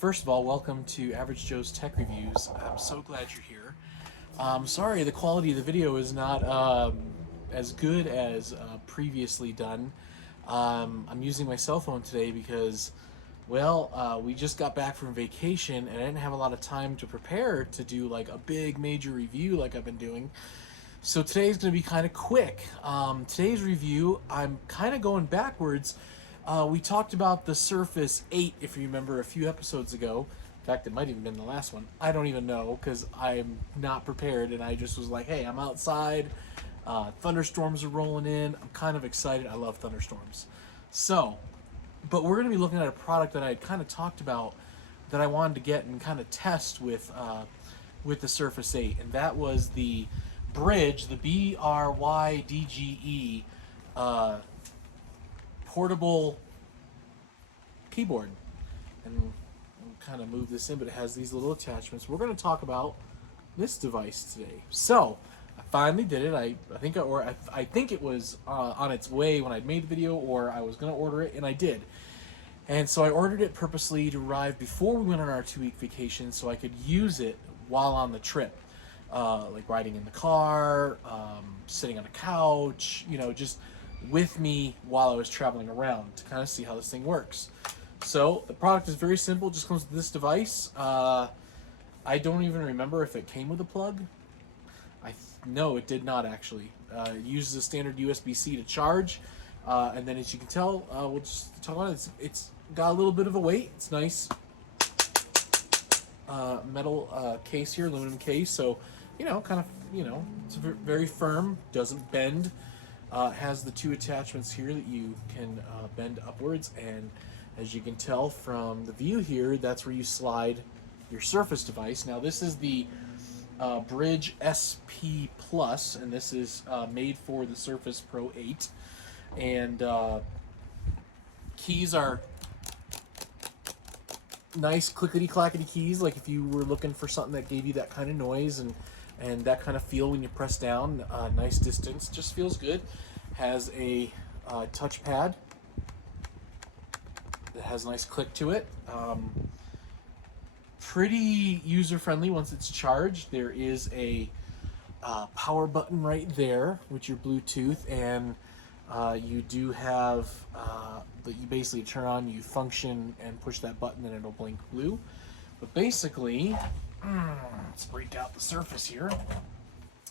First of all, welcome to Average Joe's Tech Reviews. I'm so glad you're here. Sorry, the quality of the video is not as good as previously done. I'm using my cell phone today because, well, we just got back from vacation and I didn't have a lot of time to prepare to do like a big major review like I've been doing. So today's going to be kind of quick. Today's review, I'm kind of going backwards. We talked about the Surface 8, if you remember, a few episodes ago. In fact, it might even been the last one. I don't even know because I'm not prepared, and I just was like, hey, I'm outside. Thunderstorms are rolling in. I'm kind of excited. I love thunderstorms. So, but we're going to be looking at a product that I had kind of talked about that I wanted to get and kind of test with the Surface 8, and that was the Brydge, the Brydge portable keyboard. And we'll kind of move this in, but it has these little attachments. We're going to talk about this device today. So I finally did it. I think it was on its way when I'd made the video, or I was going to order it, and I did. And so I ordered it purposely to arrive before we went on our 2-week vacation so I could use it while on the trip. Like riding in the car, sitting on a couch, just with me while I was traveling around to kind of see how this thing works. So the product is very simple, just comes with this device. I don't even remember if it came with a plug. No, it did not actually. It uses a standard USB-C to charge, and then as you can tell, we'll just talk about it. It's got a little bit of a weight. It's nice. Metal case here, aluminum case, so it's very firm, doesn't bend. Has the 2 attachments here that you can bend upwards, and as you can tell from the view here, that's where you slide your Surface device. Now this is the Brydge SP Plus, and this is made for the Surface Pro 8, and keys are nice clickety-clackety keys, like if you were looking for something that gave you that kind of noise and that kind of feel when you press down. Nice distance, just feels good. Has a touchpad that has a nice click to it. Pretty user-friendly once it's charged. There is a power button right there with your Bluetooth, and you do have that you basically turn on, you function and push that button and it'll blink blue. But basically, let's break out the Surface here.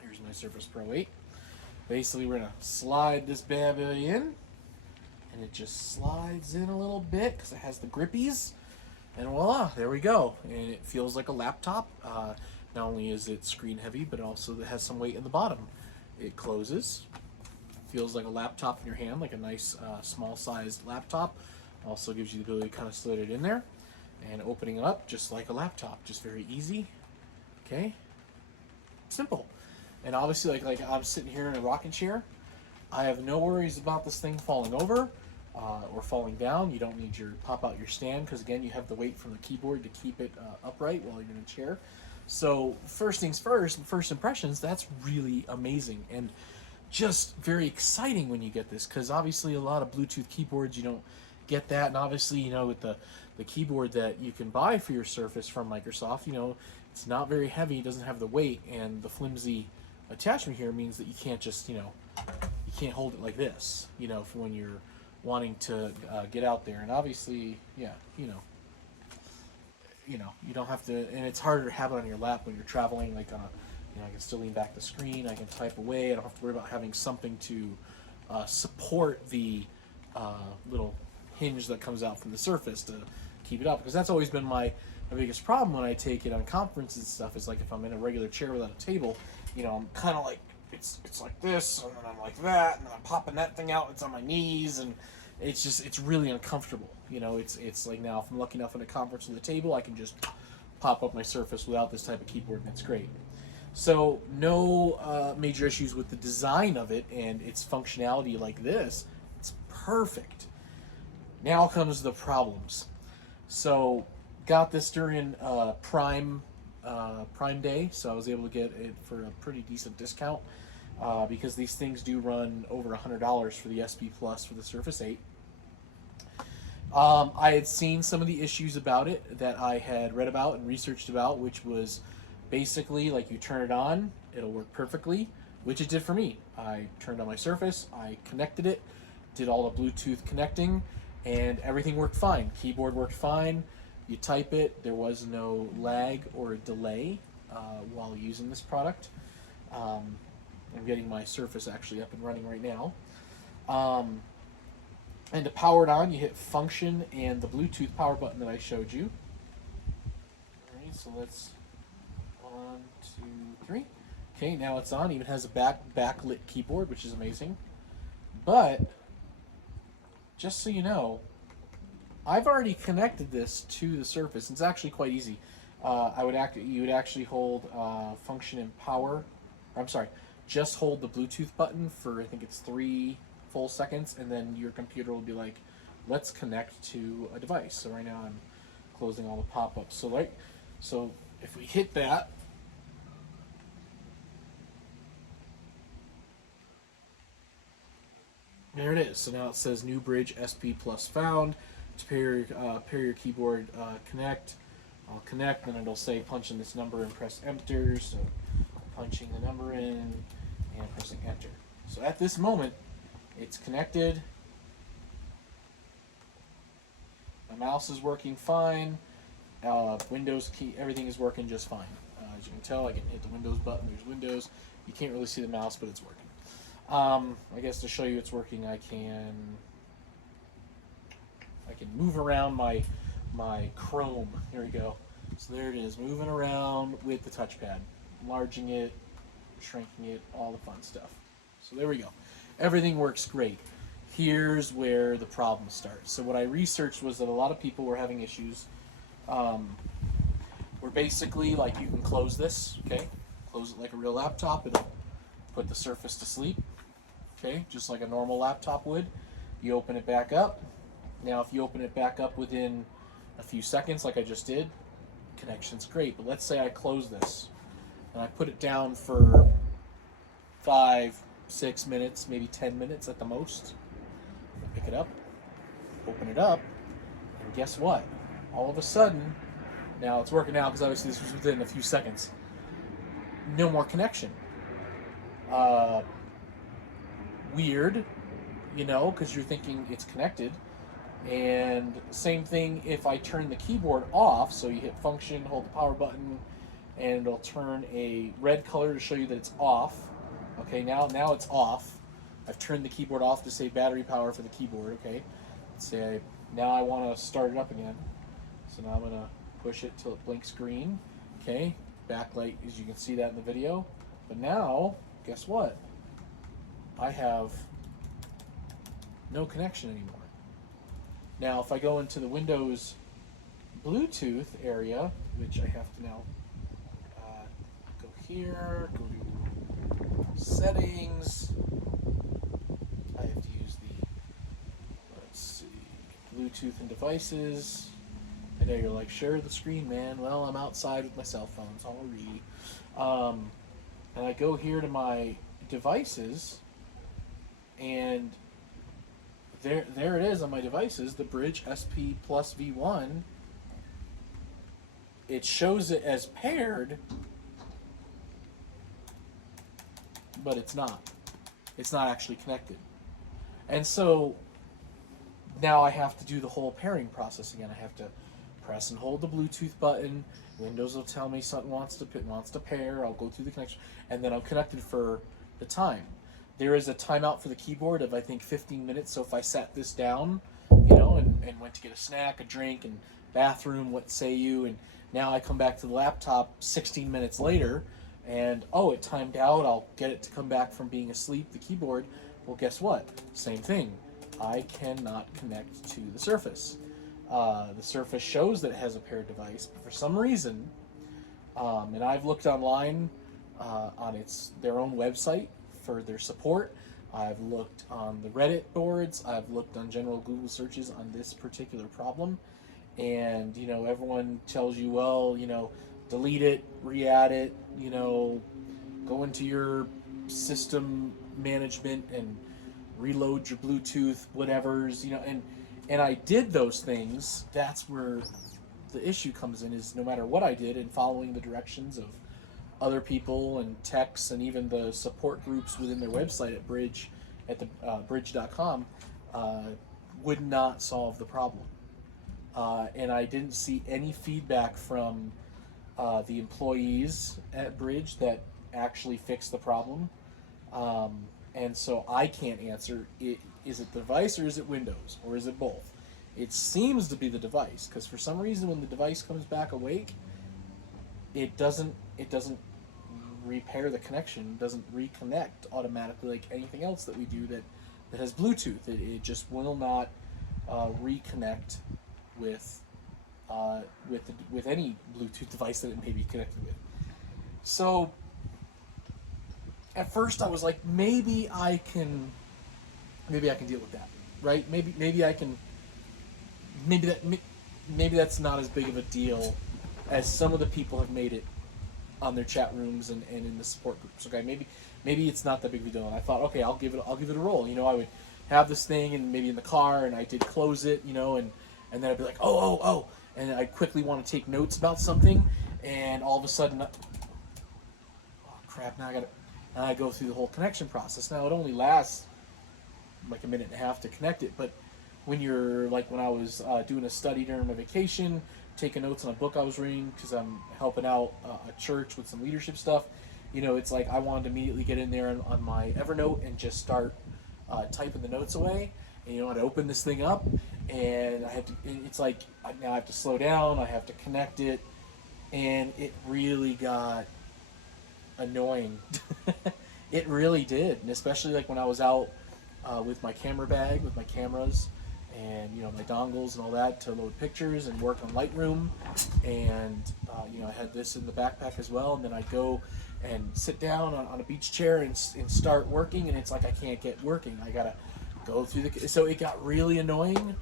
Here's my Surface Pro 8. Basically, we're gonna slide this bad boy in, and it just slides in a little bit because it has the grippies, and voila, there we go. And it feels like a laptop. Not only is it screen heavy, but also it has some weight in the bottom. It closes. Feels like a laptop in your hand, like a nice small-sized laptop. Also gives you the ability to kind of slide it in there, and opening it up just like a laptop, just very easy. Okay, simple. And obviously, like I'm sitting here in a rocking chair, I have no worries about this thing falling over or falling down. You don't need your pop out your stand because again, you have the weight from the keyboard to keep it upright while you're in a chair. So first things first, first impressions, that's really amazing and just very exciting when you get this, because obviously a lot of Bluetooth keyboards you don't get that, and obviously with the keyboard that you can buy for your Surface from Microsoft, it's not very heavy, it doesn't have the weight, and the flimsy attachment here means that you can't just you can't hold it like this for when you're wanting to get out there. And obviously you don't have to, and it's harder to have it on your lap when you're traveling, like I can still lean back the screen, I can type away, I don't have to worry about having something to support the little hinge that comes out from the Surface to keep it up, because that's always been my biggest problem when I take it on conferences and stuff. Is like if I'm in a regular chair without a table, I'm kind of like, it's like this, and then I'm like that, and then I'm popping that thing out, it's on my knees, and it's really uncomfortable. It's like now if I'm lucky enough in a conference with a table, I can just pop up my Surface without this type of keyboard, and it's great. So no major issues with the design of it and its functionality like this. It's perfect. Now comes the problems. So got this during Prime Day, so I was able to get it for a pretty decent discount because these things do run over $100 for the SP Plus for the Surface 8. I had seen some of the issues about it that I had read about and researched about, which was basically like you turn it on, it'll work perfectly, which it did for me. I turned on my Surface, I connected it, did all the Bluetooth connecting, and everything worked fine. Keyboard worked fine. You type it, there was no lag or delay while using this product. I'm getting my Surface actually up and running right now. Um, and to power it on, you hit function and the Bluetooth power button that I showed you. Alright, so let's 1, 2, 3. Okay, now it's on. Even has a backlit keyboard, which is amazing. But just so you know, I've already connected this to the Surface. It's actually quite easy. You would actually hold function and power. I'm sorry, just hold the Bluetooth button for I think it's 3 full seconds, and then your computer will be like, "Let's connect to a device." So right now I'm closing all the pop-ups. So if we hit that, there it is. So now it says new Brydge SP Plus found. To pair your keyboard, connect. I'll connect, then it'll say punch in this number and press enter. So punching the number in and pressing enter. So at this moment, it's connected. My mouse is working fine. Windows key, everything is working just fine. As you can tell, I can hit the Windows button. There's Windows. You can't really see the mouse, but it's working. I guess to show you it's working, I can move around my Chrome. Here we go. So there it is, moving around with the touchpad, enlarging it, shrinking it, all the fun stuff. So there we go. Everything works great. Here's where the problem starts. So what I researched was that a lot of people were having issues where basically, like, you can close this, okay? Close it like a real laptop. It'll put the Surface to sleep, okay? Just like a normal laptop would. You open it back up. Now, if you open it back up within a few seconds, like I just did, connection's great. But let's say I close this and I put it down for 5, 6 minutes, maybe 10 minutes at the most. Pick it up, open it up, and guess what? All of a sudden, now it's working out because obviously this was within a few seconds. No more connection. Weird, because you're thinking it's connected. And same thing if I turn the keyboard off, so you hit function, hold the power button, and it'll turn a red color to show you that it's off. Okay, now it's off. I've turned the keyboard off to save battery power for the keyboard, okay? Let's say now I want to start it up again. So now I'm going to push it till it blinks green. Okay, backlight, as you can see that in the video. But now, guess what? I have no connection anymore. Now, if I go into the Windows Bluetooth area, which I have to now go here, go to settings. I have to use the, let's see, Bluetooth and devices. I know you're like, share the screen, man. Well, I'm outside with my cell phone, so I'll read. And I go here to my devices, and there it is on my devices, the Brydge SP Plus V1. It shows it as paired, but it's not. It's not actually connected. And so now I have to do the whole pairing process again. I have to press and hold the Bluetooth button. Windows will tell me something wants to pair. I'll go through the connection, and then I'm connected for the time. There is a timeout for the keyboard of I think 15 minutes. So if I sat this down, and went to get a snack, a drink, and bathroom, what say you, and now I come back to the laptop 16 minutes later, and it timed out. I'll get it to come back from being asleep. The keyboard. Well, guess what? Same thing. I cannot connect to the Surface. The Surface shows that it has a paired device, but for some reason, and I've looked online on their own website for their support. I've looked on the Reddit boards. I've looked on general Google searches on this particular problem, and everyone tells you, well, delete it, re-add it, go into your system management and reload your Bluetooth, whatever's, and and I did those things, that's where the issue comes in. Is no matter what I did, and following the directions of other people and techs and even the support groups within their website at Brydge, at the Brydge.com, uh, would not solve the problem. And I didn't see any feedback from the employees at Brydge that actually fixed the problem. And so I can't answer it. Is it the device or is it Windows or is it both? It seems to be the device, because for some reason when the device comes back awake, it doesn't repair the connection, doesn't reconnect automatically like anything else that we do that has Bluetooth. It just will not reconnect with with any Bluetooth device that it may be connected with. So at first I was like, maybe I can deal with that, right? Maybe I can, maybe that maybe that's not as big of a deal as some of the people have made it on their chat rooms and in the support groups. Okay, maybe it's not that big of a deal. And I thought, okay, I'll give it a roll. I would have this thing and maybe in the car, and I did close it, and then I'd be like, oh, and I'd quickly want to take notes about something, and all of a sudden, oh crap, now I go through the whole connection process. Now it only lasts like a minute and a half to connect it, but when I was doing a study during my vacation, taking notes on a book I was reading because I'm helping out a church with some leadership stuff, it's like I wanted to immediately get in there on my Evernote and just start typing the notes away. And I'd open this thing up, and it's like now I have to slow down, I have to connect it, and it really got annoying. It really did, and especially like when I was out with my camera bag, with my cameras, and my dongles and all that to load pictures and work on Lightroom, and I had this in the backpack as well, and then I'd go and sit down on a beach chair and start working, and it's like I can't get working. I gotta go through so it got really annoying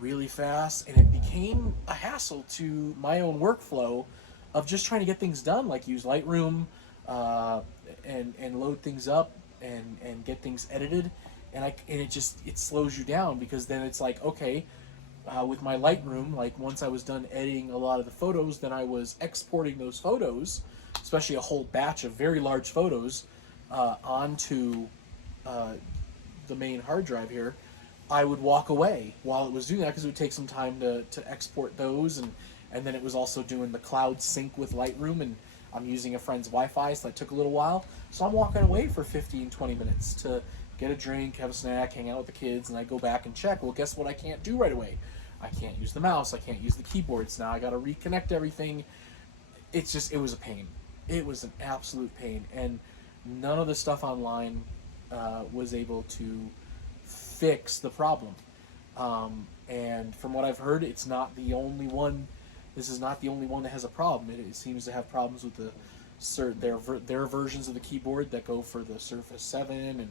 really fast, and it became a hassle to my own workflow of just trying to get things done, like use Lightroom and load things up and get things edited, and it slows you down, because then it's like, okay, with my Lightroom, like once I was done editing a lot of the photos, then I was exporting those photos, especially a whole batch of very large photos, onto the main hard drive here. I would walk away while it was doing that, because it would take some time to export those, and then it was also doing the cloud sync with Lightroom, and I'm using a friend's Wi-Fi, so that took a little while. So I'm walking away for 15, 20 minutes to get a drink, have a snack, hang out with the kids, and I go back and check. Well, guess what I can't do right away? I can't use the mouse, I can't use the keyboards. Now I got to reconnect everything. It was a pain. It was an absolute pain, and none of the stuff online was able to fix the problem. And from what I've heard, it's not the only one. This is not the only one that has a problem. It seems to have problems with their versions of the keyboard that go for the Surface 7,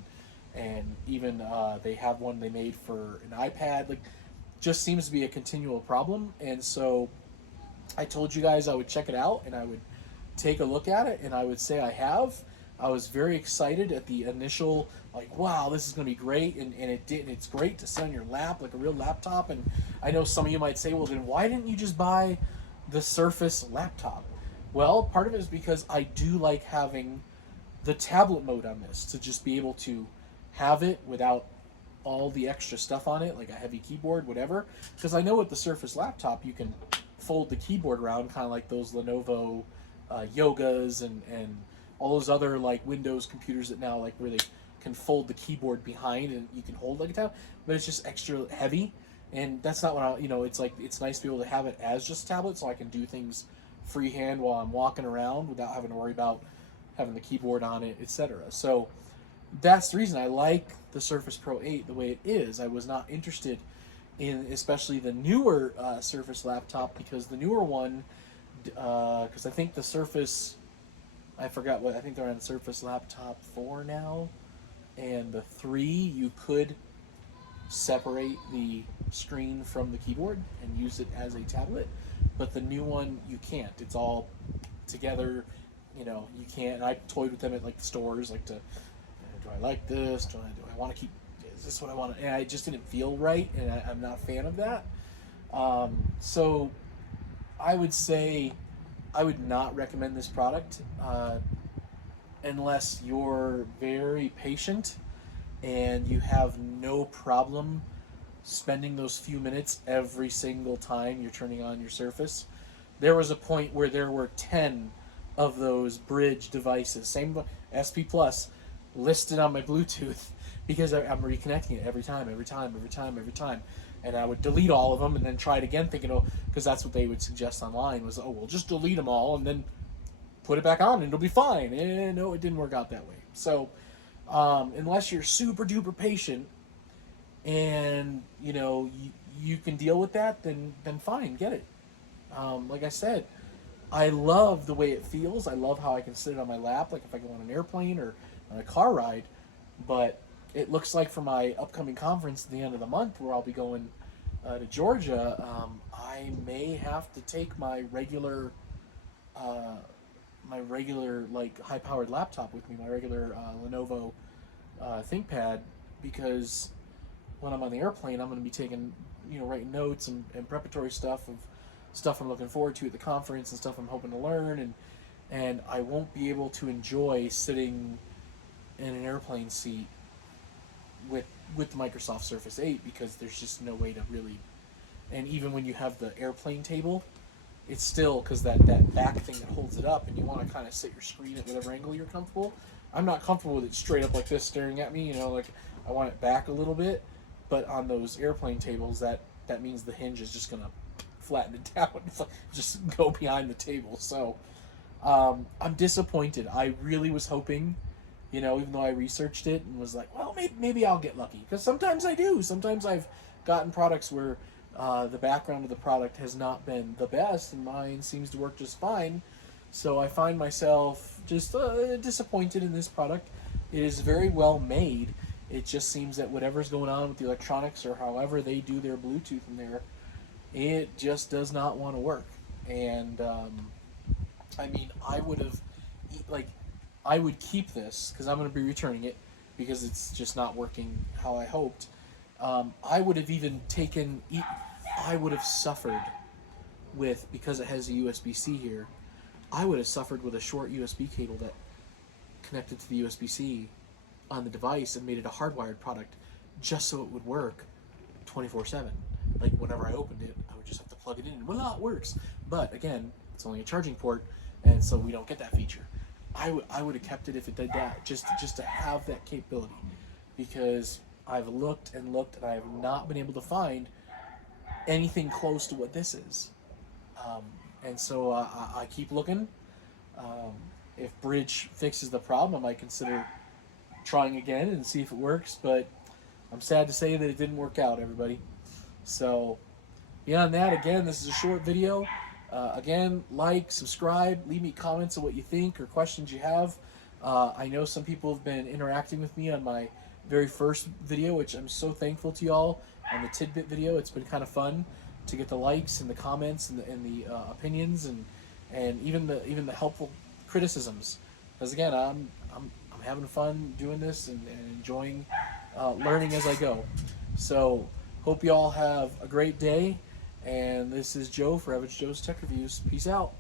and even they have one they made for an iPad. Like, just seems to be a continual problem. And so I told you guys I would check it out and I would take a look at it, and I would say I have. I was very excited at the initial, like, wow, this is going to be great, and it did. And it's great to sit on your lap like a real laptop. And I know some of you might say, well, then why didn't you just buy the Surface laptop? Well, part of it is because I do like having the tablet mode on this, to just be able to have it without all the extra stuff on it, like a heavy keyboard, whatever. Because I know with the Surface laptop, you can fold the keyboard around, kind of like those Lenovo Yogas and all those other like Windows computers that now like where they can fold the keyboard behind and you can hold like a tablet, but it's just extra heavy. And that's not what it's like, it's nice to be able to have it as just a tablet, so I can do things freehand while I'm walking around without having to worry about having the keyboard on it, etc. So that's the reason I like the Surface Pro 8 the way it is. I was not interested in especially the newer Surface laptop, because the newer one, because I think the Surface, I forgot what, I think they're on Surface Laptop 4 now, and the 3, you could separate the screen from the keyboard and use it as a tablet, but the new one, you can't. It's all together, you can't. And I toyed with them at like the stores, like do I like this? Do I want to keep is this what I want? And I just didn't feel right, and I'm not a fan of that. So I would say I would not recommend this product unless you're very patient and you have no problem spending those few minutes every single time you're turning on your Surface. There was a point where there were 10 of those Brydge devices, same SP Plus, listed on my Bluetooth because I'm reconnecting it every time. And I would delete all of them and then try it again, thinking, oh, because that's what they would suggest online was, oh, well, just delete them all and then put it back on and it'll be fine. And no, it didn't work out that way. So unless you're super duper patient and you can deal with that, then fine, get it. Like I said, I love the way it feels. I love how I can sit it on my lap, like if I go on an airplane or on a car ride. But it looks like for my upcoming conference at the end of the month, where I'll be going to Georgia, I may have to take my regular like high-powered laptop with me, my regular Lenovo ThinkPad, because when I'm on the airplane, I'm going to be taking, writing notes and preparatory stuff of stuff I'm looking forward to at the conference and stuff I'm hoping to learn, and I won't be able to enjoy sitting in an airplane seat with the Microsoft Surface 8 because there's just no way to really. And even when you have the airplane table, it's still, because that back thing that holds it up, and you want to kind of sit your screen at whatever angle you're comfortable. I'm not comfortable with it straight up like this staring at me, like I want it back a little bit. But on those airplane tables, that means the hinge is just going to flatten it down. It's like, just go behind the table. So I'm disappointed. I really was hoping, even though I researched it and was like, well, maybe I'll get lucky. Because sometimes I do. Sometimes I've gotten products where the background of the product has not been the best, and mine seems to work just fine. So I find myself just disappointed in this product. It is very well made. It just seems that whatever's going on with the electronics or however they do their Bluetooth in there, it just does not want to work. And I mean, I would keep this because I'm going to be returning it because it's just not working how I hoped. I would have even I would have suffered with, because it has a USB-C here, I would have suffered with a short USB cable that connected to the USB-C on the device and made it a hardwired product just so it would work 24/7. Like whenever I opened it, I would just have to plug it in and voila, it works. But again, it's only a charging port, and so we don't get that feature. I would have kept it if it did that, just to have that capability, because I've looked and I have not been able to find anything close to what this is. And so I keep looking. If Brydge fixes the problem, I might consider trying again and see if it works, but I'm sad to say that it didn't work out, everybody. So beyond that, again, this is a short video. Again, like, subscribe, leave me comments on what you think or questions you have. I know some people have been interacting with me on my very first video, which I'm so thankful to y'all. On the tidbit video, it's been kind of fun to get the likes and the comments and the opinions and even the helpful criticisms. Because again, I'm having fun doing this and enjoying learning as I go. So hope you all have a great day. And this is Joe for Average Joe's Tech Reviews. Peace out.